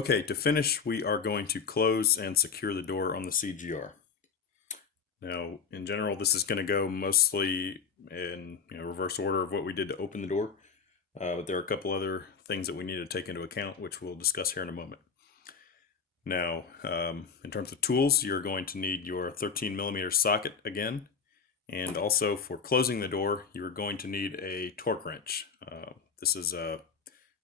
Okay, to finish, we are going to close and secure the door on the CGR. Now, in general, this is going to go mostly in reverse order of what we did to open the door. But there are a couple other things that we need to take into account, which we'll discuss here in a moment. Now, in terms of tools, you're going to need your 13mm socket again. And also for closing the door, you're going to need a torque wrench. This is a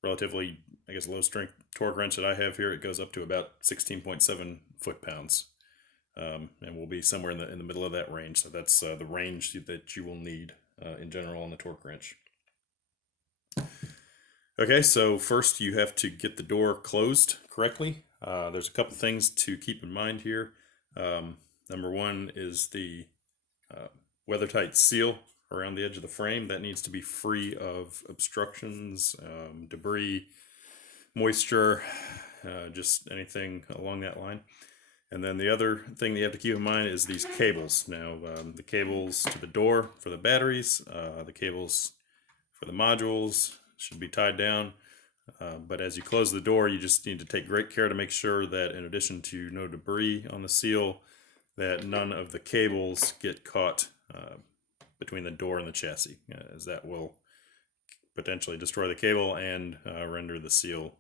relatively, low strength torque wrench that I have here. It goes up to about 16.7 foot-pounds. And we'll be somewhere in the middle of that range. So that's the range that you will need in general on the torque wrench. Okay, so first you have to get the door closed correctly. There's a couple things to keep in mind here. Number one is the weather-tight seal around the edge of the frame. That needs to be free of obstructions, debris, moisture, just anything along that line. And then the other thing that you have to keep in mind is these cables. Now, the cables to the door for the batteries, the cables for the modules should be tied down. But as you close the door, you just need to take great care to make sure that in addition to no debris on the seal, that none of the cables get caught between the door and the chassis, as that will potentially destroy the cable and render the seal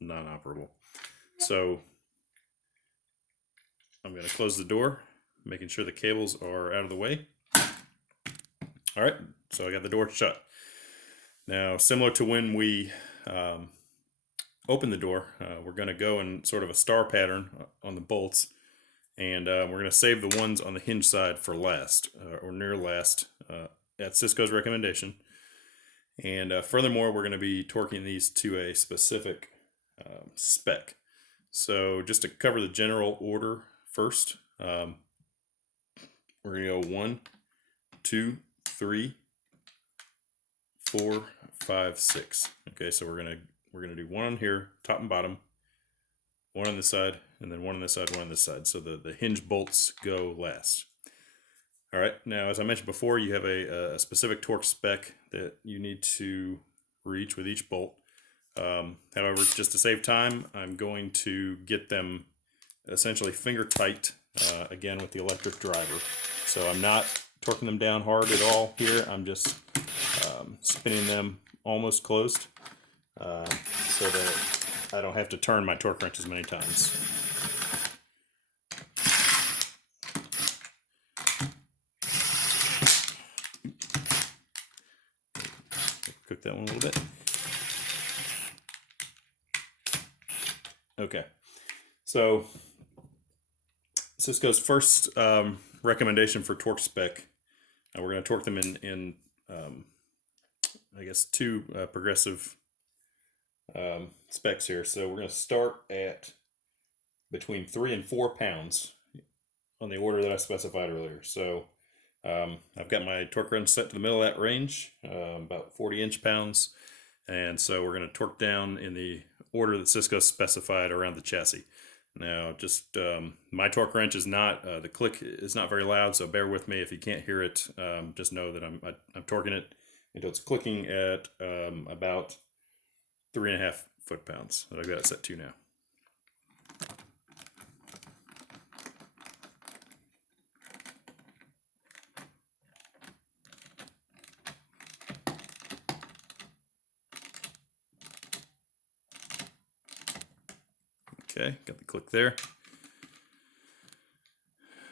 non-operable. So I'm going to close the door, making sure the cables are out of the way. All right, so I got the door shut. Now, similar to when we open the door, we're going to go in sort of a star pattern on the bolts, and we're going to save the ones on the hinge side for last, or near last, at Cisco's recommendation. And furthermore, we're going to be torquing these to a specific spec. So just to cover the general order first, we're going to go 1, 2, 3, 4, 5, 6. Okay, so we're gonna do one on here, top and bottom, one on this side, and then one on this side, one on this side. So the hinge bolts go last. All right, now as I mentioned before, you have a specific torque spec that you need to reach with each bolt. However, just to save time, I'm going to get them essentially finger tight again with the electric driver. So I'm not torquing them down hard at all here. I'm just spinning them almost closed so that I don't have to turn my torque wrench as many times. Cook that one a little bit. Okay, so Cisco's first recommendation for torque spec, we're going to torque them in two progressive specs here. So we're going to start at between 3 and 4 pounds on the order that I specified earlier. So I've got my torque wrench set to the middle of that range, about 40 inch-pounds. And so we're going to torque down in the order that Cisco specified around the chassis. Now, just my torque wrench is not, the click is not very loud, so bear with me if you can't hear it. Just know that I'm torquing it until it's clicking at about 3.5 foot-pounds that I've got it set to now. Okay, got the click there.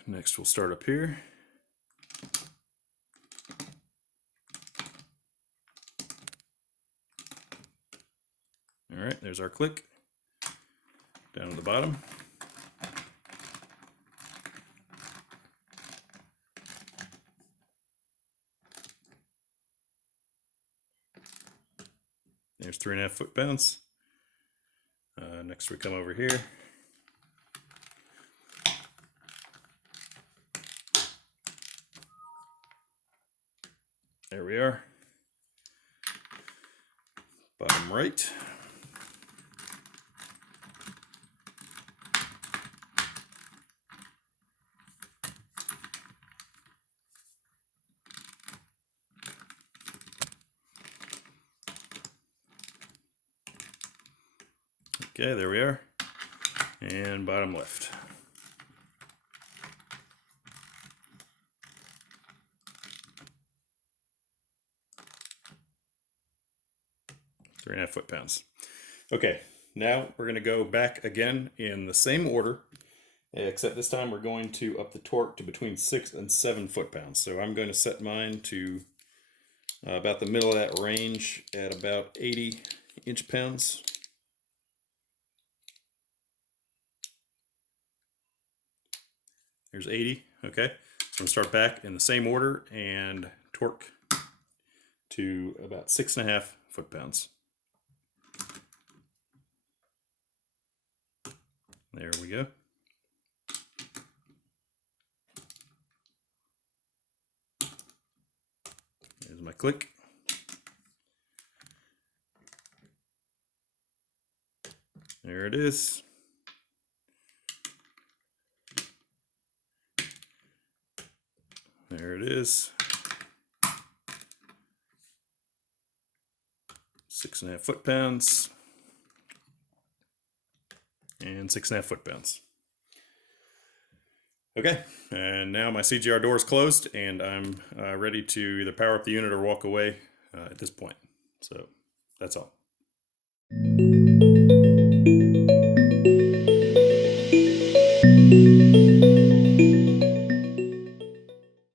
Next we'll start up here. All right, there's our click. Down at the bottom. There's 3.5 foot-pounds. Next we come over here. There we are. Bottom right. Okay, there we are. And bottom left. Three and a half foot-pounds. Okay, now we're going to go back again in the same order, except this time we're going to up the torque to between 6 and 7 foot-pounds. So I'm going to set mine to about the middle of that range at about 80 inch-pounds. There's 80, okay. So I'm going to start back in the same order and torque to about 6.5 foot-pounds. There we go. There's my click. There it is. There it is. 6.5 foot-pounds. And 6.5 foot-pounds. Okay, and now my CGR door is closed, and I'm ready to either power up the unit or walk away at this point. So that's all.